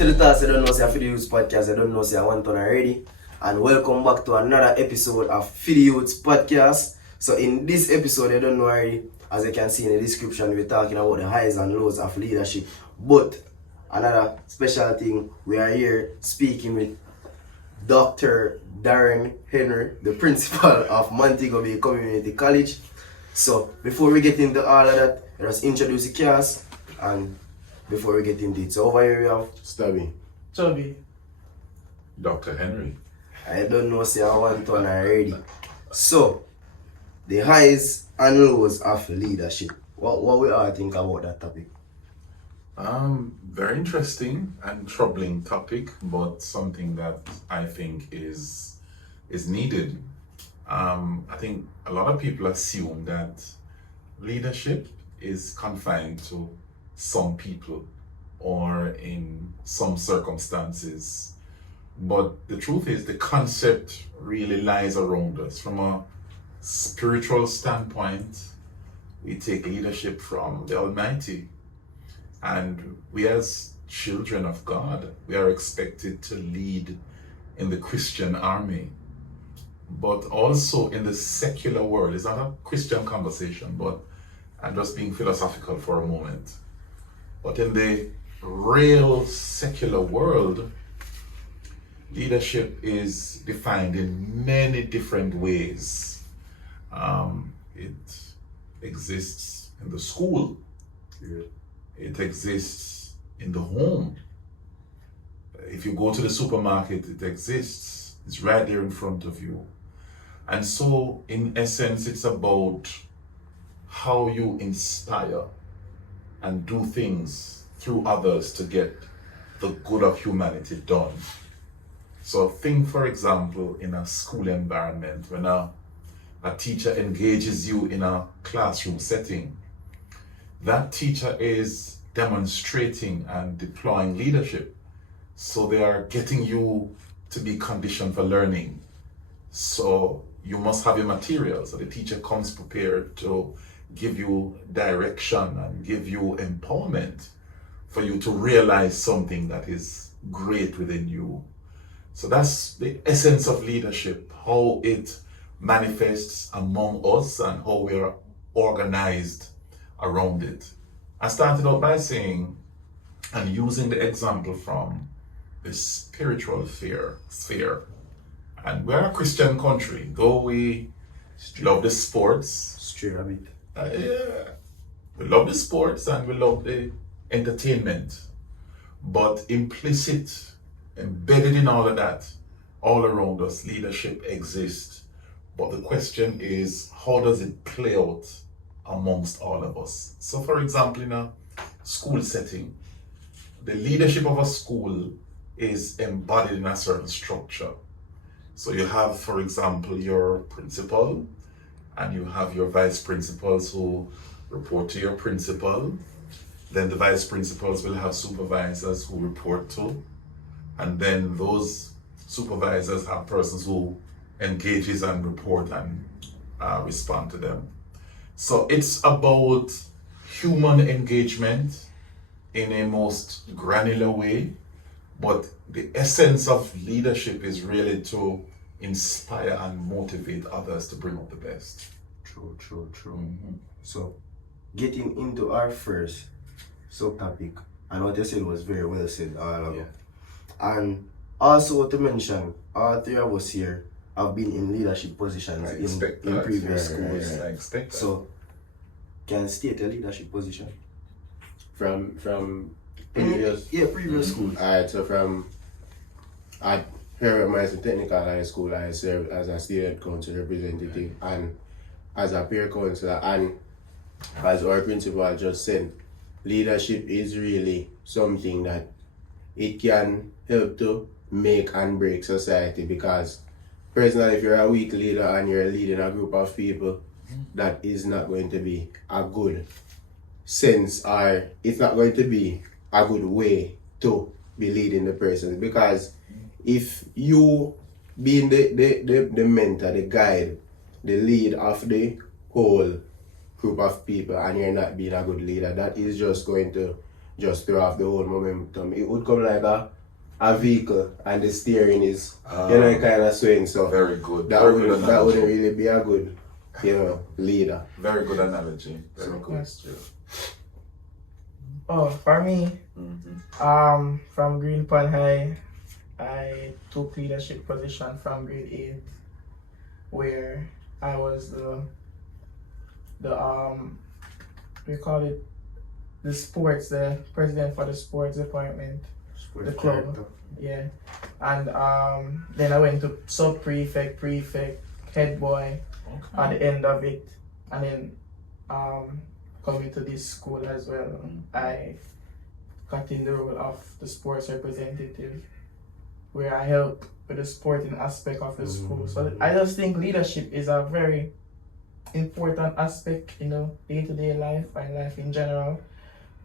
to the task, I don't know, say Fi Di Yutes Podcast, I don't know, say I want on already. And welcome back to another episode of Fi Di Yutes Podcast. So in this episode, I don't know already, as you can see in the description, we're talking about the highs and lows of leadership. But another special thing, we are here speaking with Dr. Darien G, the principal of Montego Bay Community College. So before we get into all of that, let us introduce the cast and before we get into it. So over here we have Stabby. Chubby. Dr. Henry. I don't know, say I want one already. So the highs and lows of leadership. What we all think about that topic? Very interesting and troubling topic, but something that I think is needed. I think a lot of people assume that leadership is confined to some people or in some circumstances. But the truth is the concept really lies around us. From a spiritual standpoint, we take leadership from the Almighty. And we as children of God, we are expected to lead in the Christian army. But also in the secular world. It's not a Christian conversation, but I'm just being philosophical for a moment. But in the real secular world, leadership is defined in many different ways. It exists in the school. It exists in the home. If you go to the supermarket, it exists. It's right there in front of you. And so, in essence, it's about how you inspire and do things through others to get the good of humanity done. So think, for example, in a school environment, when a teacher engages you in a classroom setting, that teacher is demonstrating and deploying leadership. So they are getting you to be conditioned for learning. So you must have your material. So the teacher comes prepared to give you direction and give you empowerment for you to realize something that is great within you. So that's the essence of leadership, how it manifests among us and how we are organized around it. I started out by saying and using the example from the spiritual sphere. And we're a Christian country, though we love the sports. Straight a bit. Yeah. We love the sports and we love the entertainment. But implicit, embedded in all of that, all around us, leadership exists. But the question is, how does it play out amongst all of us? So for example, in a school setting, the leadership of a school is embodied in a certain structure. So you have, for example, your principal, and you have your vice principals who report to your principal. Then the vice principals will have supervisors who report to. And then those supervisors have persons who engages and report and respond to them. So it's about human engagement in a most granular way. But the essence of leadership is really to inspire and motivate others to bring out the best. True. Mm-hmm. So getting into our first subtopic, and what you said was very well said all along. Yeah. And also to mention, all three of us here have been in leadership positions in previous schools. I expect that. So can state a leadership position? From previous? Previous schools. Alright, so at Harriet Mason Technical High School, I served as a student council representative and as a peer counselor, and as our principal just said, leadership is really something that it can help to make and break society, because personally, if you're a weak leader and you're leading a group of people, that is not going to be a good sense, or it's not going to be a good way to be leading the person. Because if you being the mentor, the guide, the lead of the whole group of people, and you're not being a good leader, that is just going to just throw off the whole momentum. It would come like a vehicle and the steering is, kind of swing. So very good. That Very wouldn't good analogy. really be a good, leader. Very good analogy. Very good. That's true. Oh, for me, from Green Pond High, I took leadership position from grade 8, where I was the we call it the president for the sports department, the club. Yeah. And then I went to sub prefect, head boy at the end of it, and then coming to this school as well, I got in the role of the sports representative, where I help with the sporting aspect of the school. So I just think leadership is a very important aspect, day-to-day life and life in general,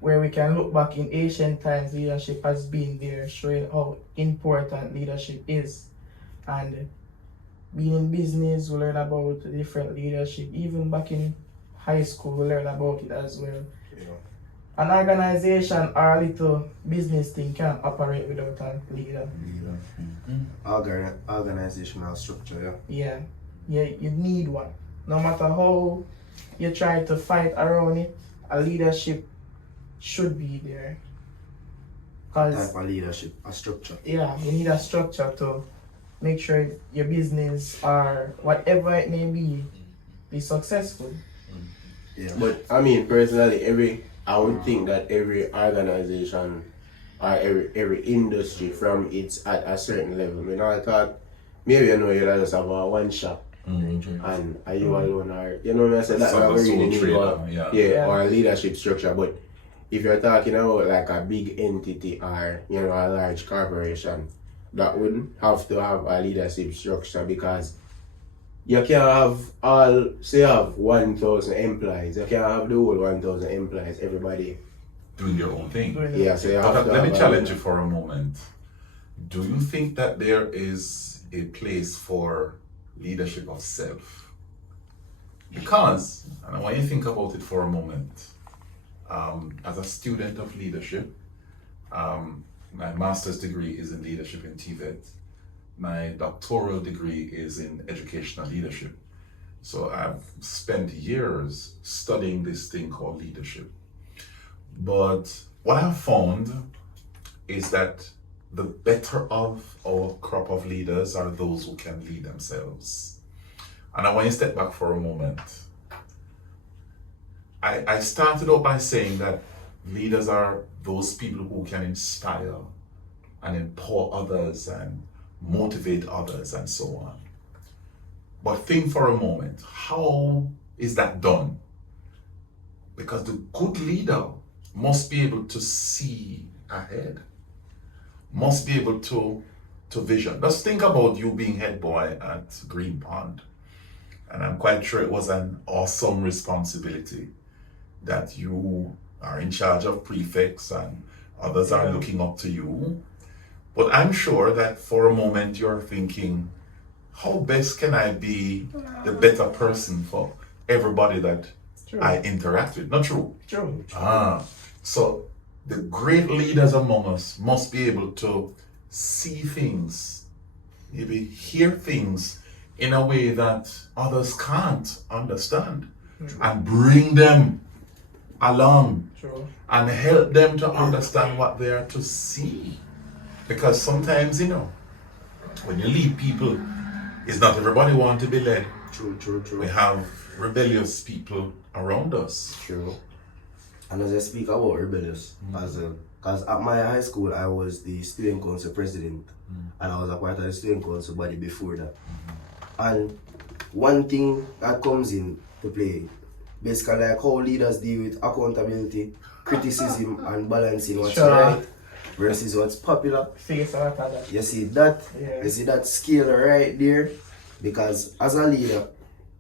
where we can look back in ancient times, leadership has been there, showing how important leadership is. And being in business, we learn about different leadership. Even back in high school, we learn about it as well. An organization or a little business thing can't operate without a leader. Organizational structure, Yeah, you need one. No matter how you try to fight around it, a leadership should be there. type of leadership, a structure. Yeah, you need a structure to make sure your business or whatever it may be successful. Yeah. But I mean, personally, I would think that every organization or every industry from it's at a certain level. I thought maybe you just have a one shop and are you alone, or I said that Sole really need trader, or a leadership structure. But if you're talking about like a big entity or a large corporation, that would have to have a leadership structure, because you can't have you have 1,000 employees. You can't have the whole 1,000 employees, everybody doing your own thing. Yeah, so you have But to let me have challenge you for a moment. Do you think that there is a place for leadership of self? Because, and I want you to think about it for a moment, as a student of leadership, my master's degree is in leadership in TVET. My doctoral degree is in educational leadership. So I've spent years studying this thing called leadership. But what I've found is that the better of our crop of leaders are those who can lead themselves. And I want you to step back for a moment. I started out by saying that leaders are those people who can inspire and empower others and motivate others and so on. But think for a moment, how is that done? Because the good leader must be able to see ahead, must be able to vision. Just think about you being head boy at Green Pond. And I'm quite sure it was an awesome responsibility that you are in charge of prefects and others are looking up to you. But I'm sure that for a moment you're thinking, how best can I be the better person for everybody that I interact with? Not true? True. So the great leaders among us must be able to see things, maybe hear things in a way that others can't understand, and bring them along and help them to understand what they are to see. Because sometimes, when you lead people, it's not everybody want to be led. True. We have rebellious people around us. True. And as I speak about rebellious, because at my high school I was the student council president, and I was a part of the student council body before that. And one thing that comes in to play, basically like how leaders deal with accountability, criticism, and balancing what's right versus what's popular. You see that? Yeah. You see that scale right there? Because as a leader,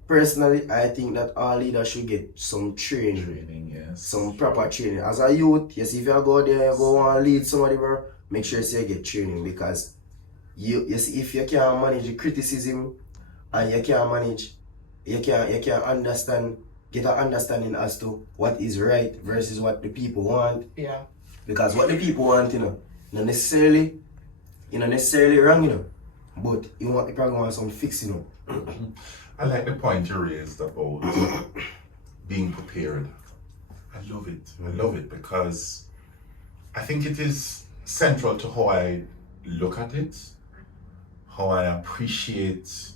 personally, I think that all leaders should get some training, Yes. some proper training. As a youth, yes, if you go there, you go and lead somebody, bro, make sure you get training, because if you can't manage the criticism and you can't manage, you can't understand, get an understanding as to what is right versus what the people want. Yeah. Because what the people want, not necessarily wrong, but you probably want some fix, I like the point you raised about being prepared. I love it because I think it is central to how I look at it, how I appreciate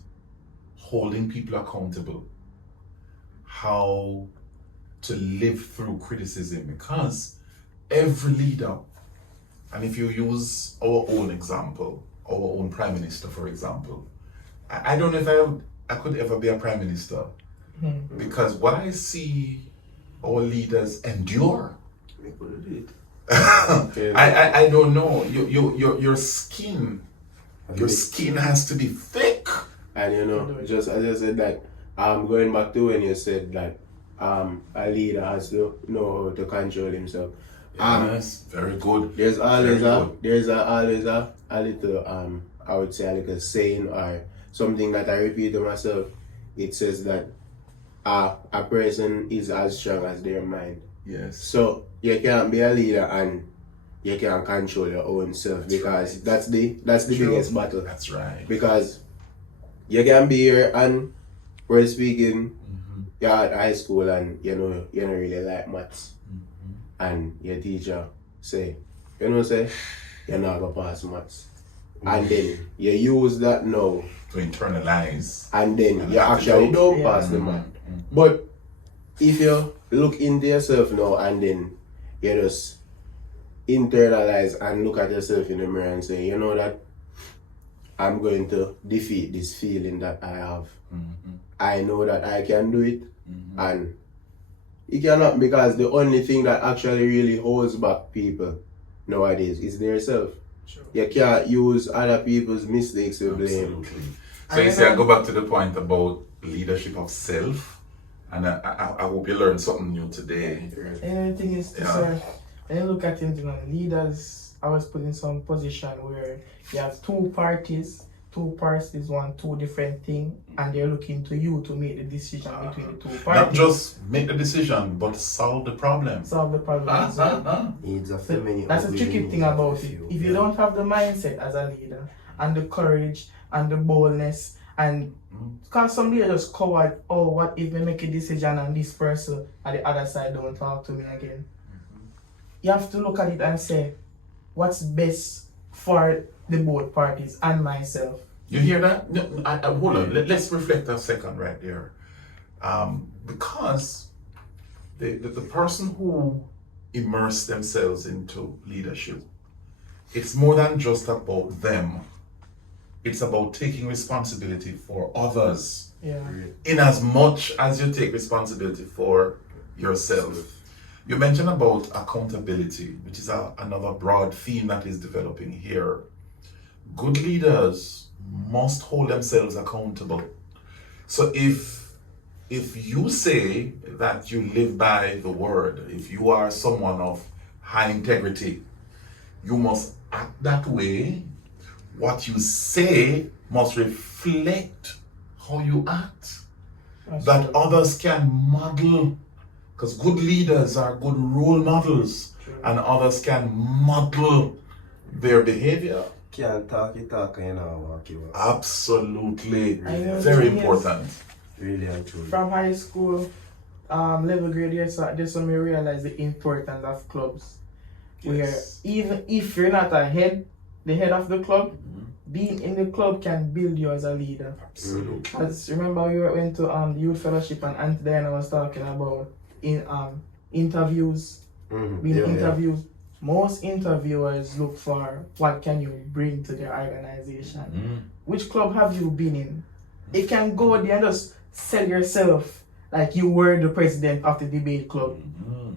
holding people accountable, how to live through criticism, because every leader, and if you use our own example, our own prime minister, for example, I don't know if I could ever be a prime minister, because what I see our leaders endure, I don't know. Your skin has to be thick. And just as I said, like going back to when you said like a leader has to know how to control himself. Yes, very good. There's always a little I would say a little saying or something that I repeat to myself. It says that a person is as strong as their mind. Yes. So you can't be a leader and you can't control your own self, because that's the biggest battle. That's right. Because you can be here and we're speaking, you're at high school and you don't really like maths. And your teacher say, you're not gonna pass maths. And then you use that now To internalize. and then you actually don't pass the math. But if you look into yourself now and then you just internalize and look at yourself in the mirror and say, that I'm going to defeat this feeling that I have. I know that I can do it, and you cannot, because the only thing that actually really holds back people nowadays is their self. Sure. You can't use other people's mistakes to blame. Absolutely. So you see, I go back to the point about leadership of self, and I hope you learned something new today. And the thing is, sir, when you look at it, leaders always put in some position where you have two parties want two different things, and they're looking to you to make the decision between the two parties. Not just make the decision, but solve the problem. Solve the problem. Needs of So many that's the tricky thing about it. If you don't have the mindset as a leader, and the courage, and the boldness, and because some leaders just coward, what if we make a decision and this person at the other side don't talk to me again? You have to look at it and say, what's best for the both parties and myself. You hear that? No, hold on. Let's reflect a second right there. Because the person who immerse themselves into leadership, it's more than just about them. It's about taking responsibility for others. Yeah. In as much as you take responsibility for yourself. You mentioned about accountability, which is another broad theme that is developing here. Good leaders must hold themselves accountable. So if you say that you live by the word, if you are someone of high integrity, you must act that way. What you say must reflect how you act. That others can model, because good leaders are good role models, and others can model their behavior. Can't talk, walk you. Absolutely. Very important. Really and truly. From high school, level grade, there's when we realize the importance of clubs. Yes. Where even if you're not the head of the club, being in the club can build you as a leader. Absolutely. Remember we went to the youth fellowship and Aunt Diana was talking about interviews. Interviews. Most interviewers look for what can you bring to their organization. Which club have you been in? It can go there and just sell yourself like you were the president of the debate club.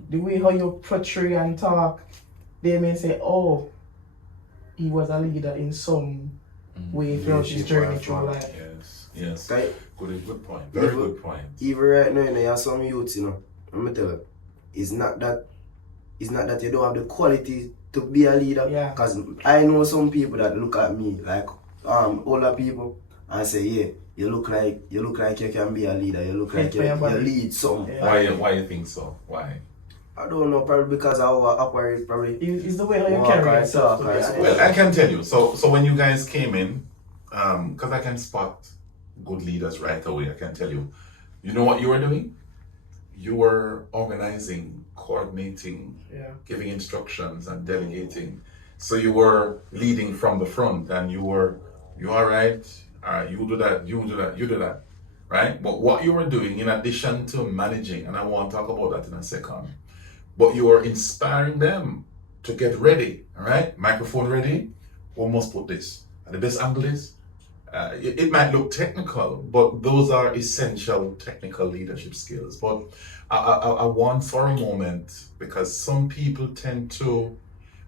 The way how you portray and talk, they may say, he was a leader in some way throughout his journey through life. Yes. Okay. Good point. Very good point. Even right now, you have some youths, let me tell you, it's not that you don't have the quality to be a leader. Because I know some people that look at me like older people and say, you look like you can be a leader. You look like you lead some. Why you think so? Why? I don't know, probably because our operate probably. It's the way how you Walk carry or yourself. talk or Yeah. something. Well, I can tell you. So when you guys came in, because I can spot good leaders right away. I can tell you. You know what you were doing? You were organizing, coordinating, giving instructions, and delegating. So you were leading from the front, and you all right? You do that. You do that. You do that. Right? But what you were doing, in addition to managing, and I want to talk about that in a second, but you were inspiring them to get ready. All right? Microphone ready. We must put this. And the best angle is, it might look technical, but those are essential technical leadership skills. But I want for a moment, because some people tend to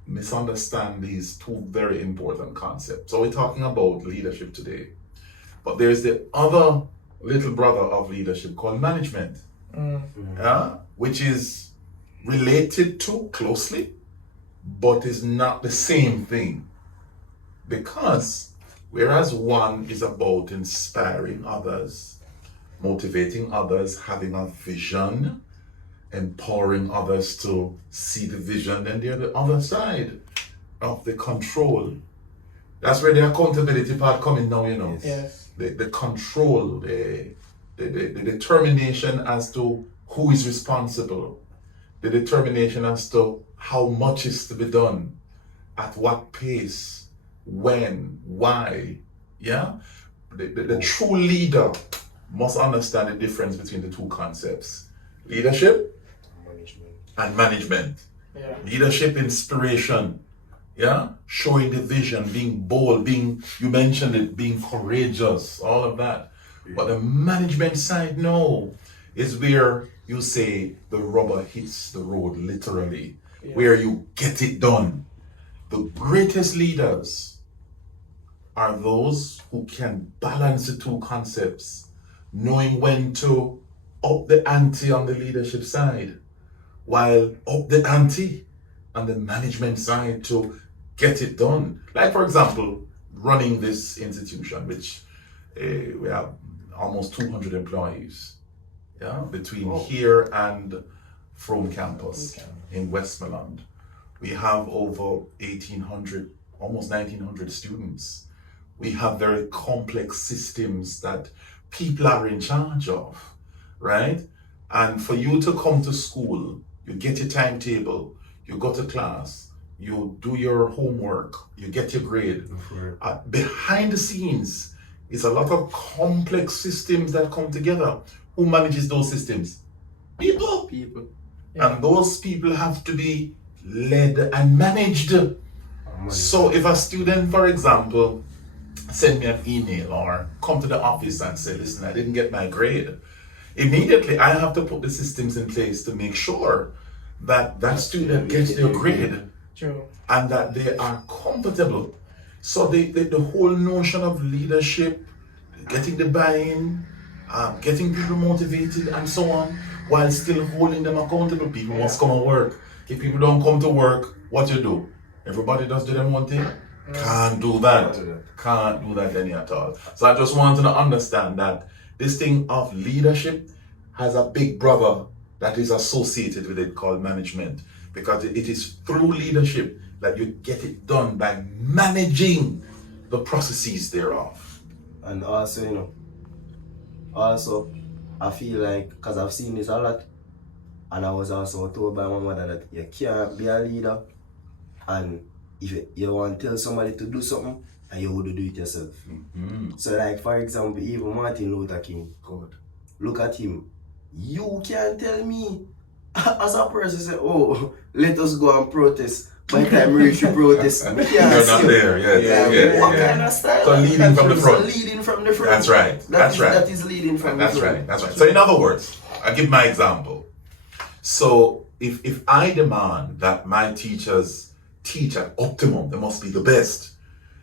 misunderstand these two very important concepts. So we're talking about leadership today, but there's the other little brother of leadership called management, which is related to closely, but is not the same thing. Because whereas one is about inspiring others, motivating others, having a vision, empowering others to see the vision, then they're the other side of the control. That's where the accountability part coming now, you know. Yes. The control, the determination as to who is responsible, the determination as to how much is to be done, at what pace, when, why, yeah? The true leader must understand the difference between the two concepts. Leadership and management. Yeah. Leadership, inspiration, yeah? Showing the vision, being bold, you mentioned it, being courageous, all of that. But the management side, no, is where you say the rubber hits the road, literally, where you get it done. The greatest leaders are those who can balance the two concepts, knowing when to up the ante on the leadership side, while up the ante on the management side to get it done. Like, for example, running this institution, which we have almost 200 employees, yeah, between here and Frome campus in Westmoreland. We have over 1,800, almost 1,900 students. We have very complex systems that people are in charge of, right? And for you to come to school, you get your timetable, you go to class, you do your homework, you get your grade. Behind the scenes is a lot of complex systems that come together. Who manages those systems? People. Yeah. And those people have to be led and managed. So if a student, for example, send me an email or come to the office and say, listen, I didn't get my grade, immediately I have to put the systems in place to make sure that that student gets their grade. True. And that they are comfortable. So the whole notion of leadership, getting the buy-in, getting people motivated and so on, while still holding them accountable. People must come and work. If people don't come to work, what you do? Everybody does do them one thing? Can't do that. Can't do that any at all. So I just want to understand that this thing of leadership has a big brother that is associated with it called management, because it is through leadership that you get it done by managing the processes thereof. And also, I feel like, because I've seen this a lot, and I was also told by my mother that you can't be a leader, and if you want to tell somebody to do something, and you would do it yourself. So like, for example, even Martin Luther King, look at him. You can't tell me, as a person, say, oh, let us go and protest. By the time we reach the protest, you're not there, yes. What kind of style? So leading from the front. So leading from the front. That's right. That is leading from the front. That's right. So in other words, I'll give my example. So if I demand that my teachers teach at optimum, they must be the best,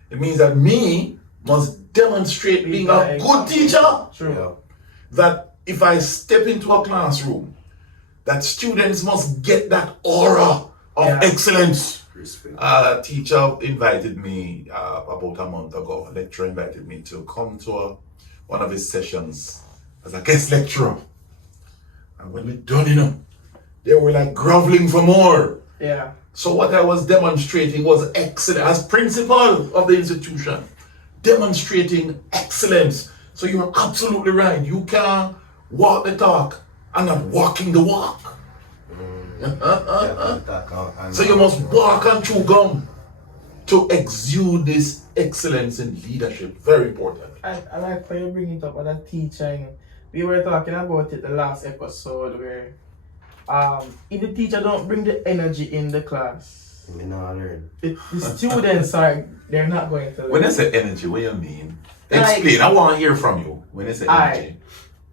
it means that me must demonstrate being a good teacher. True. That if I step into a classroom, that students must get that aura of excellence. A teacher invited me about a month ago. A lecturer invited me to come to one of his sessions as a guest lecturer. And when we're done, they were like groveling for more. Yeah. So what I was demonstrating was excellent as principal of the institution, demonstrating excellence. So you're absolutely right. You can walk the talk and not walking the walk. So you must walk and chew gum to exude this excellence in leadership. Very important. I like how you bring it up as a teacher. You know. We were talking about it the last episode where if the teacher don't bring the energy in the class, You know, I learn. the students they're not going to learn. When I say energy, what do you mean? Like- Explain. I want to hear from you. When I say energy.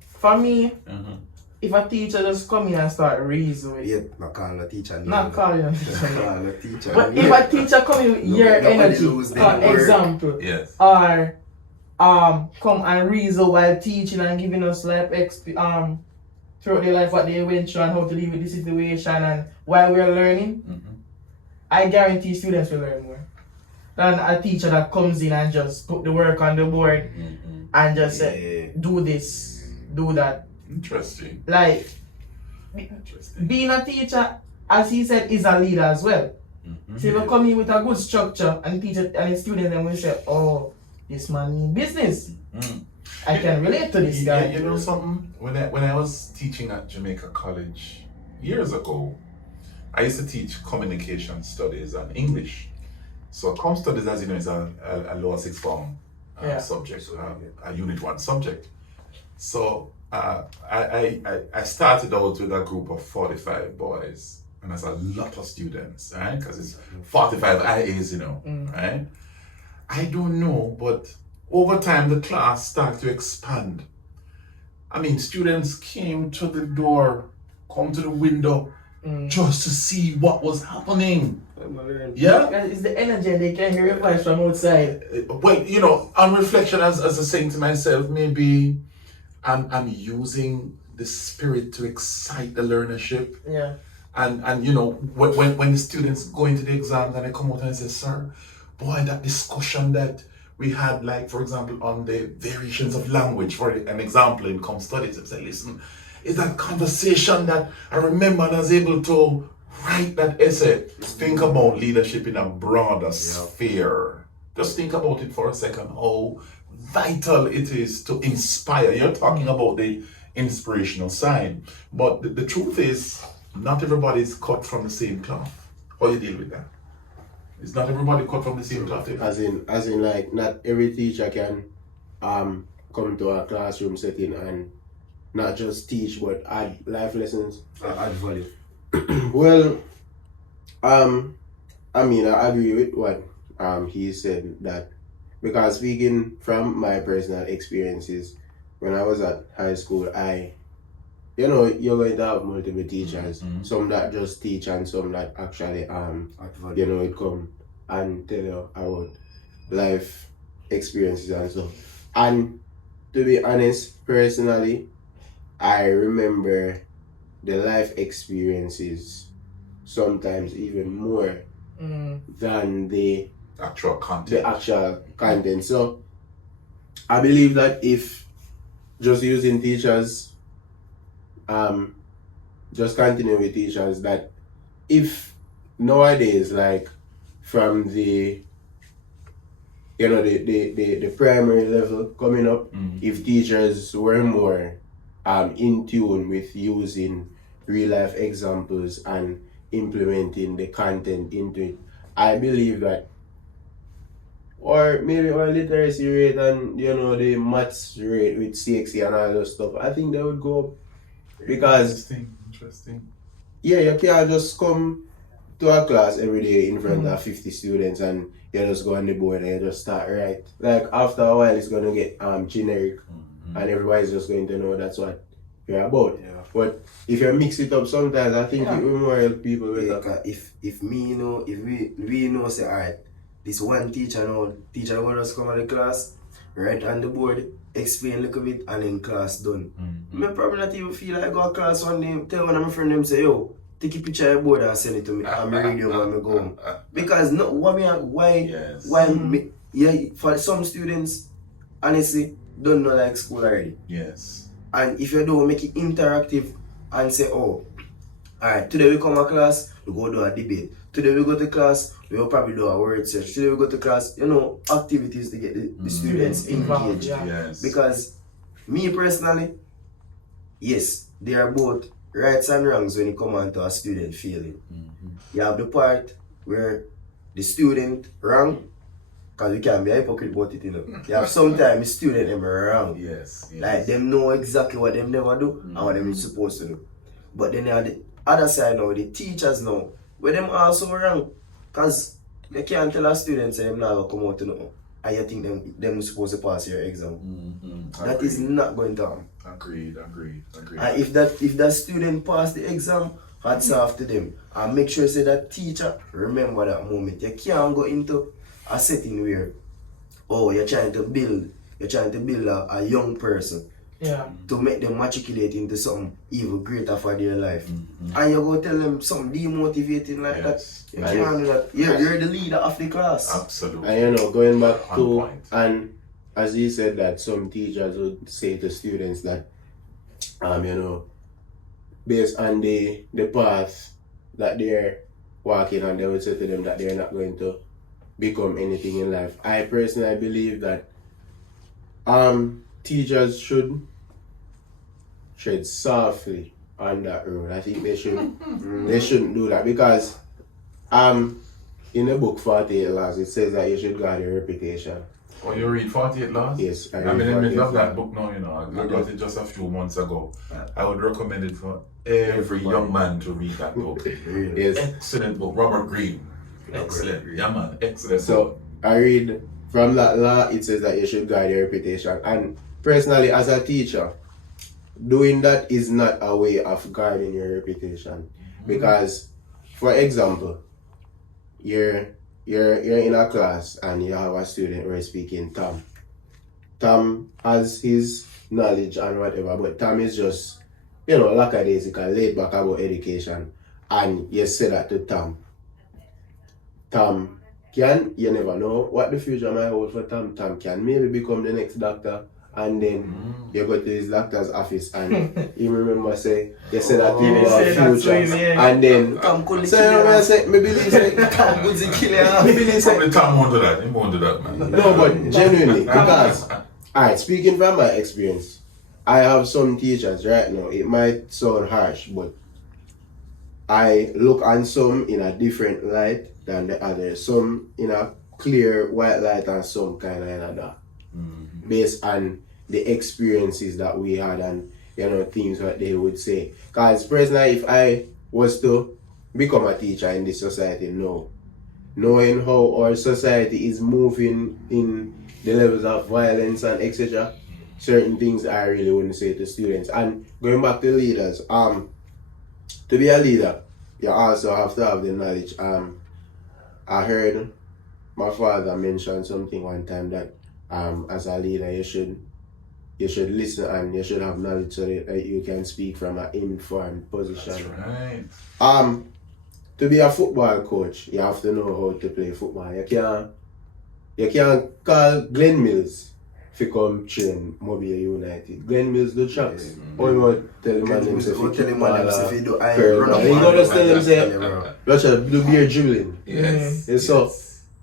For me, Mhm. if a teacher just come in and start reason with Yeah, not call the teacher. not calling a Not teacher. call the teacher. But if a teacher come in with your nobody energy, lose for their word. example, Yes. or come and reason while teaching and giving us like throughout their life what they went through and how to deal with the situation and while we're learning, I guarantee students will learn more than a teacher that comes in and just put the work on the board and just say, do this, do that. Interesting. Like Interesting. being a teacher, as he said, is a leader as well. So if you come in with a good structure and teacher and the students then will say, oh, this man mean business. I can relate to this guy. Yeah, you know something? When I was teaching at Jamaica College years ago, I used to teach communication studies and English. So com studies, as you know, is a lower sixth form subject, a unit 1 subject. So I started out with a group of 45 boys, and that's a lot of students, right? Because it's 45 IAs, you know, right? I don't know, but over time the class started to expand. I mean, students came to the door, come to the window, just to see what was happening. Yeah? It's the energy and they can hear your voice from outside. Well, you know, on reflection, as I was saying to myself, maybe I'm using the spirit to excite the learnership. Yeah. And you know, when the students go into the exams and they come out and say, sir, boy, that discussion that we had, like, for example, on the variations of language, for an example in com studies, I say, listen, is that conversation that I remember and I was able to write that essay. Think about leadership in a broader sphere. Just think about it for a second, how vital it is to inspire. You're talking about the inspirational side, but the truth is, not everybody is cut from the same cloth. How you deal with that? It's not everybody cut from the same cloth. As in, like, not every teacher can come to a classroom setting and not just teach but add life lessons. Add value. Well, I mean, I agree with what he said, that because speaking from my personal experiences, when I was at high school, you're going to have multiple teachers, some that just teach and some that actually it come and tell you about life experiences and stuff. And to be honest, personally, I remember the life experiences sometimes even more than the actual content. So I believe that if just using teachers, just continue with teachers, that if nowadays, like from the the primary level coming up, if teachers were more in tune with using real life examples and implementing the content into it, I believe that, or maybe our literacy rate and the maths rate with CXC and all those stuff, I think they would go up. Because interesting. Yeah, you can't just come to a class every day in front of 50 students and you just go on the board and you just start right. Like after a while it's gonna get generic and everybody's just going to know that's what you're about. Yeah. But if you mix it up sometimes, I think it will more help people with that. If we know say, alright, this one teacher will just come to the class, write on the board, explain a little bit, and then class done. I probably not even feel like I go to class one day, tell one of my friends, them say, yo, take a picture of your board and send it to me, and I read it when I go home. Because for some students, honestly, don't know like school already. Yes. And if you don't make it interactive and say, oh, Alright, today we come to class, we go do a debate. Today we go to class, we will probably do a word search. Today we go to class, activities to get the students engaged. Yeah. Yes. Because me personally, yes, they are both rights and wrongs when it comes on to a student feeling. You have the part where the student wrong, because we can't be hypocrite about it, You have sometimes the student them wrong. Yes. Like them know exactly what them never do and what them is supposed to do. But then you have the other side now, the teachers now, where them also wrong. Because you can't tell a student say them not going to come out to nothing. And you think them supposed to pass your exam. That is not going to happen. Agreed. And if that student pass the exam, hats off to them. And make sure say that teacher remember that moment. You can't go into a setting where you're trying to build a young person to make them matriculate into something even greater for their life. And you go tell them something demotivating like that. You can't do that. You're the leader of the class. Absolutely. And going back On to, point. and as you said that some teachers would say to students that, based on the path that they're walking on, they would say to them that they're not going to become anything in life. I personally believe that teachers should tread softly on that road. I think they shouldn't do that because in the book 48 Laws it says that you should guard your reputation. Oh, you read 48 Laws? Yes, I I'm read in the middle 48 of that book now, I got it just a few months ago. I would recommend it for every young man to read that book. Yes. Excellent book. Robert Greene. Excellent. Yeah, man. Excellent. So I read from that law, it says that you should guard your reputation. And personally, as a teacher, doing that is not a way of guarding your reputation. Because, for example, you're in a class and you have a student who is speaking Tom. Tom has his knowledge and whatever, but Tom is just, lackadaisical, laid back about education. And you say that to Tom. Tom you never know what the future might hold for Tom. Tom can maybe become the next doctor, and then you go to his doctor's office and you remember you say that you have future, and then Tom could maybe say Tom could kill you. Probably Tom won't do that. He won't do that, man. No, but genuinely, because alright, speaking from my experience, I have some teachers right now. It might sound harsh, but I look on some in a different light than the others. Some in a clear white light and some kind of in a dark. Based on the experiences that we had and things that they would say. Because personally, if I was to become a teacher in this society, knowing how our society is moving in the levels of violence and etc., certain things I really wouldn't say to students. And going back to leaders, to be a leader, you also have to have the knowledge. I heard my father mention something one time that as a leader you should listen and you should have knowledge so that you can speak from an informed position. That's right. To be a football coach, you have to know how to play football. You can't call Glenn Mills to come train Mobile United. Glenn Mills do tracks. Or you want to tell him if he do iron. You don't just tell him say, Roger, do beer dribbling. Yes. And so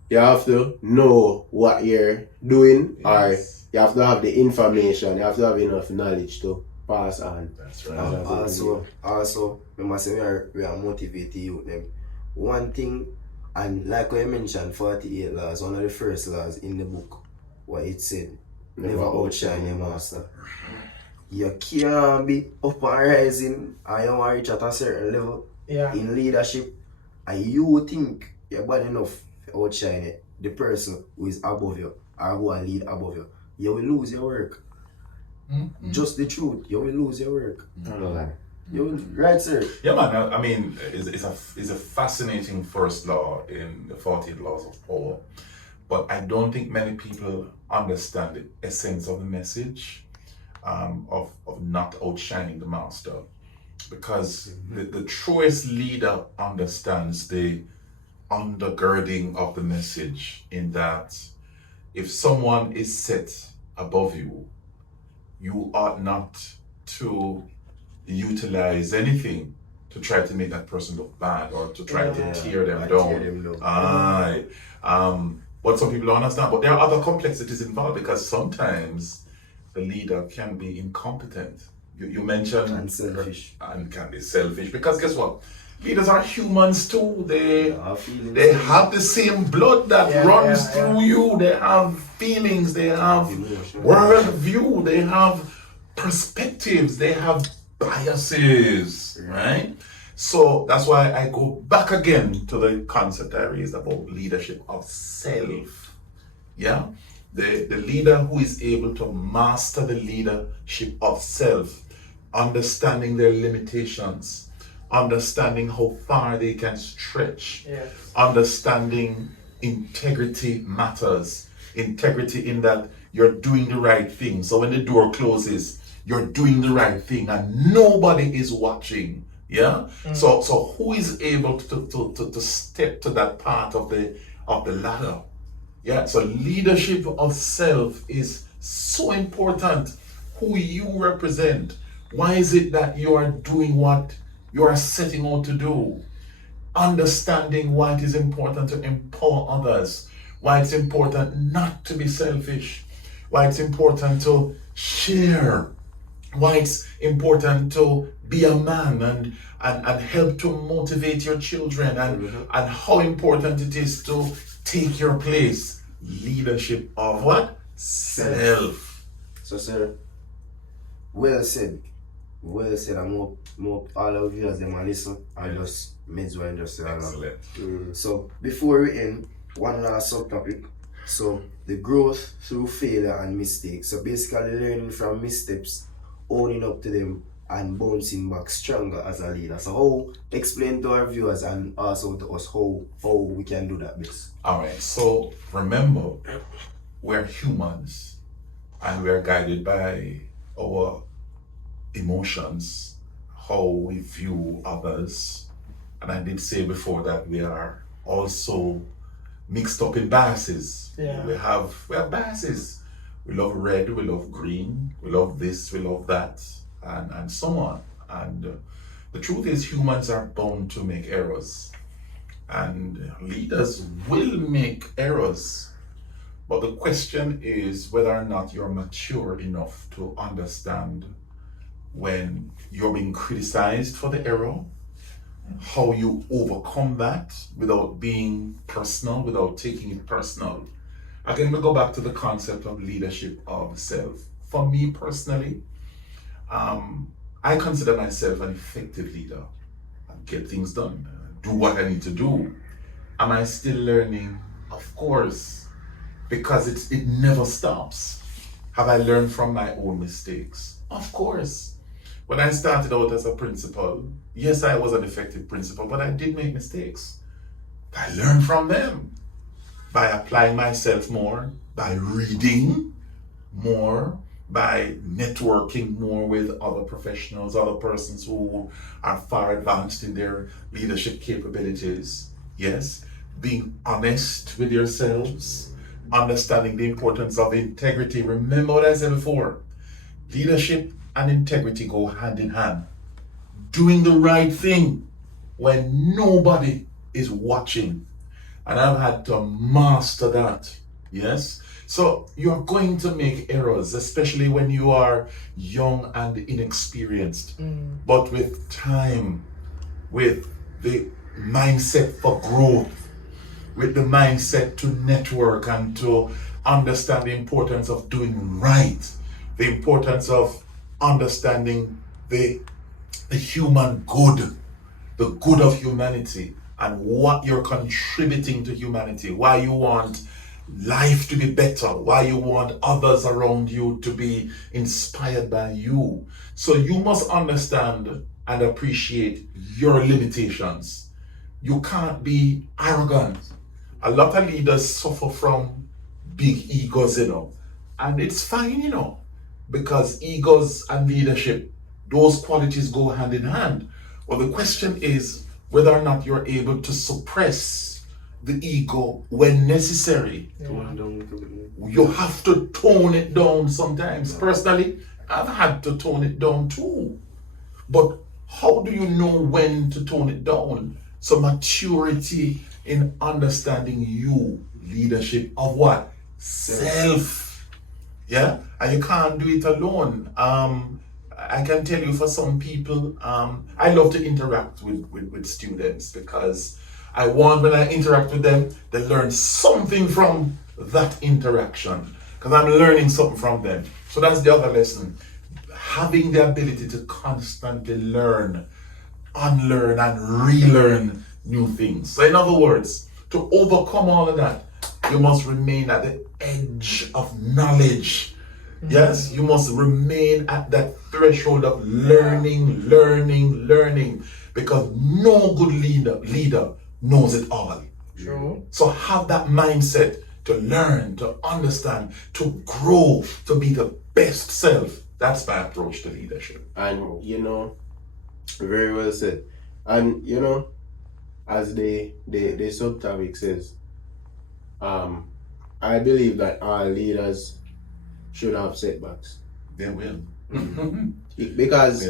you have to know what you're doing, or you have to have the information, you have to have enough knowledge to pass on. That's right. Also, remember say we are motivating youth them. One thing, and like I mentioned, 48 laws, one of the first laws in the book, what it said, never outshine your master. You can't be up and rising and you want to reach at a certain level in leadership and you think you're bad enough to outshine the person who is above you or who will lead above you. You will lose your work. Just the truth, you will lose your work. You will, right, sir? Yeah, man. I mean, it's a fascinating first law in the 48 Laws of Power, but I don't think many people understand the essence of the message of not outshining the master, because the truest leader understands the undergirding of the message, in that if someone is set above you, you ought not to utilize anything to try to make that person look bad or to try to tear them and down. tear them down. Aye. But some people don't understand. But there are other complexities involved because sometimes the leader can be incompetent. You mentioned And selfish. and can be selfish because guess what? Leaders are humans too. They Feelings. have the same blood that runs through you. They have feelings. They have worldview. They have perspectives. They have biases, right? So that's why I go back again to the concept I raised about leadership of self. Yeah, the leader who is able to master the leadership of self, understanding their limitations, understanding how far they can stretch, understanding integrity matters. Integrity in that you're doing the right thing. So when the door closes, you're doing the right thing and nobody is watching. Yeah. So who is able to step to that part of the ladder? Yeah. So leadership of self is so important. Who you represent. Why is it that you are doing what you are setting out to do? Understanding why it is important to empower others. Why it's important not to be selfish. Why it's important to share. Why it's important to be a man and help to motivate your children and how important it is to take your place. Leadership of what? Self. So sir, well said. Well said. I'm more all of you as them and listen. I just mids well just say Excellent. So before we end, one last subtopic. So the growth through failure and mistakes. So basically learning from missteps, owning up to them and bouncing back stronger as a leader. So how explain to our viewers and also to us how we can do that best. Alright, so remember we're humans and we're guided by our emotions, how we view others. And I did say before that we are also mixed up in biases. We have biases. We love red, we love green, we love this, we love that, and so on. And the truth is humans are bound to make errors. And leaders will make errors. But the question is whether or not you're mature enough to understand when you're being criticized for the error, how you overcome that without being personal, without taking it personal. Again, we go back to the concept of leadership of self. For me personally, I consider myself an effective leader. I get things done, do what I need to do. Am I still learning? Of course, because it never stops. Have I learned from my own mistakes? Of course. When I started out as a principal, yes, I was an effective principal, but I did make mistakes. I learned from them. By applying myself more, by reading more, by networking more with other professionals, other persons who are far advanced in their leadership capabilities. Yes, being honest with yourselves, understanding the importance of integrity. Remember what I said before, leadership and integrity go hand in hand. Doing the right thing when nobody is watching. And I've had to master that, yes? So you're going to make errors, especially when you are young and inexperienced. But with time, with the mindset for growth, with the mindset to network and to understand the importance of doing right, the importance of understanding the human good, the good of humanity, and what you're contributing to humanity, why you want life to be better, why you want others around you to be inspired by you. So you must understand and appreciate your limitations. You can't be arrogant. A lot of leaders suffer from big egos, and it's fine, because egos and leadership, those qualities go hand in hand. Well, the question is whether or not you're able to suppress the ego when necessary. You have to tone it down sometimes. Personally, I've had to tone it down too. But how do you know when to tone it down? So maturity in understanding you, leadership of what? Self. Yeah, and you can't do it alone. I can tell you for some people, I love to interact with students because I want when I interact with them, they learn something from that interaction because I'm learning something from them. So that's the other lesson. Having the ability to constantly learn, unlearn and relearn new things. So in other words, to overcome all of that, you must remain at the edge of knowledge. Yes, you must remain at that threshold of learning, because no good leader knows it all. True. So have that mindset to learn, to understand, to grow, to be the best self. That's my approach to leadership. And very well said. And as the subtopic says, I believe that our leaders should have setbacks. They will. Because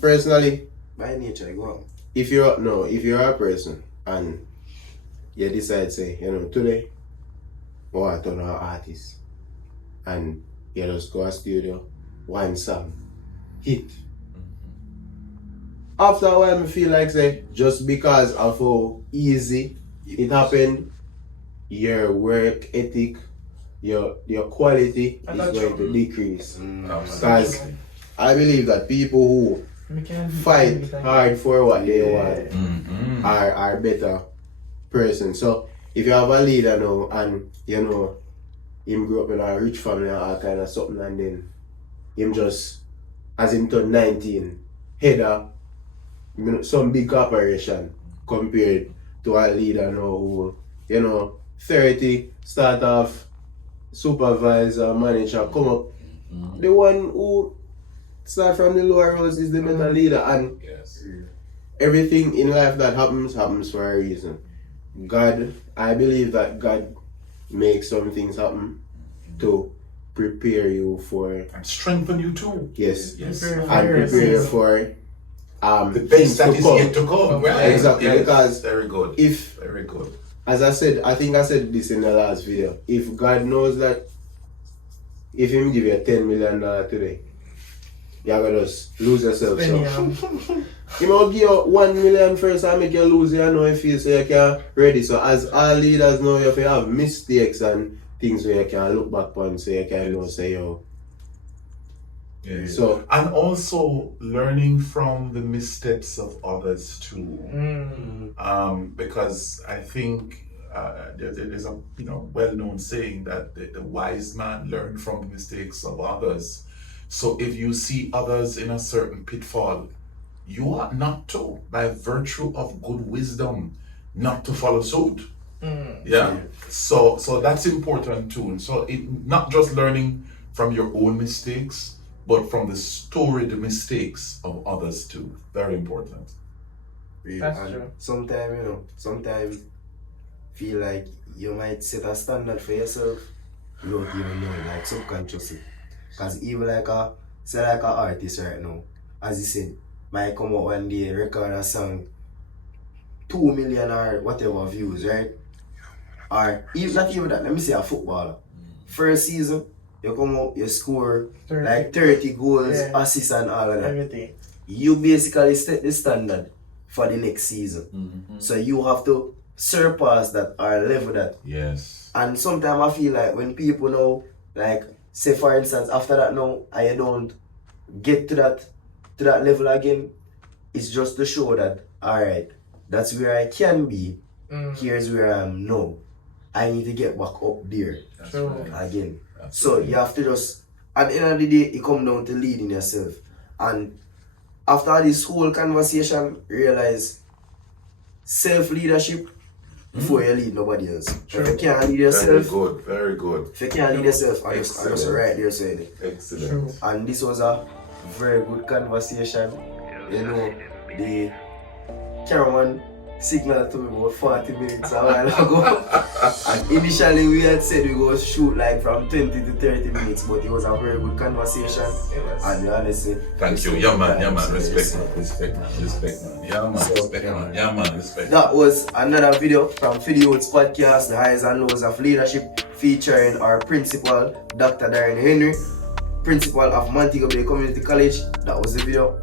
personally, By nature, go on. if you're a person and you decide say, today I want to turn an artist, and you just go to studio, one song, hit. After a while, I feel like say, just because of how easy it happened, your work ethic, your quality is going to decrease. Because I believe that people who fight hard for what they want are better persons. So if you have a leader now and him grew up in a rich family and all kind of something, and then him just as him turned 19 head of some big corporation compared to a leader now who 30 start off supervisor, manager, come up. The one who start from the lower roles is the better leader, and everything in life that happens for a reason. I believe that God makes some things happen to prepare you for And strengthen you too. yes, Prepare and for prepare you yourself. for The things best that to is come. yet to come. Right? Exactly, Yes. because very good. Very good. As I said, I think I said this in the last video. If God knows that if him give you $10 million today, you're gonna just lose yourself. So he might give you 1 million first and make you lose your know if you so you can ready. So as all leaders know, if you have mistakes and things where you can look back on so you can know say yo. Yeah. So And also learning from the missteps of others too. Because I think there's a well-known saying that the wise man learn from the mistakes of others. So if you see others in a certain pitfall, you ought not to, by virtue of good wisdom, not to follow suit. Yeah. So that's important too. So not just learning from your own mistakes, but from the storied mistakes of others too. Very important. That's true. Sometimes feel like you might set a standard for yourself without even knowing, like subconsciously. Because even like an artist right now, as you said, might come out one day, record a song, 2 million or whatever views, right? Or even not even that, let me say a footballer. First season, you come out, you score 30. like 30 goals, Yeah. assists and all of that. Everything. You basically set the standard for the next season. So you have to surpass that or level that. Yes. And sometimes I feel like when people now, like say for instance, after that now, I don't get to that level again, it's just to show that, alright, that's where I can be, here's where I am now. I need to get back up there True. again. So you have to just, at the end of the day, it comes down to leading yourself. And after this whole conversation, realize self-leadership before you lead nobody else. If you can't lead yourself, Very good. if you can't lead yourself, I just right there saying it. Excellent. True. And this was a very good conversation. The cameraman signal to me about 40 minutes a while ago. And initially we had said we go shoot like from 20 to 30 minutes, but it was a very good conversation. And honestly, thank you. Yeah man, respect man. Yeah man, respect man. Yeah man, respect. That was another video from Fi Di Yutes Podcast, the highs and lows of leadership, featuring our principal, Dr. Darien Henry, principal of Montego Bay Community College. That was the video.